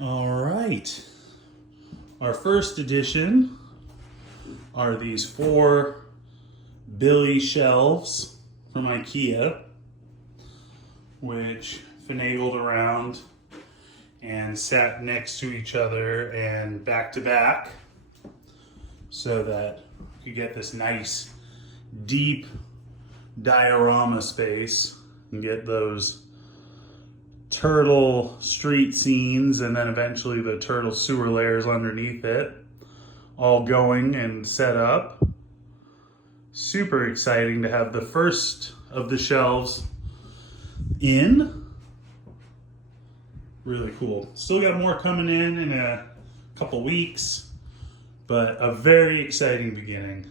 All right. Our first addition are these 4 Billy shelves from IKEA, which finagled around and sat next to each other and back to back so that you get this nice deep diorama space and get those turtle street scenes and then eventually the turtle sewer layers underneath it all going and set up. Super exciting to have the first of the shelves in. Really cool. Still got more coming in a couple weeks, but a very exciting beginning.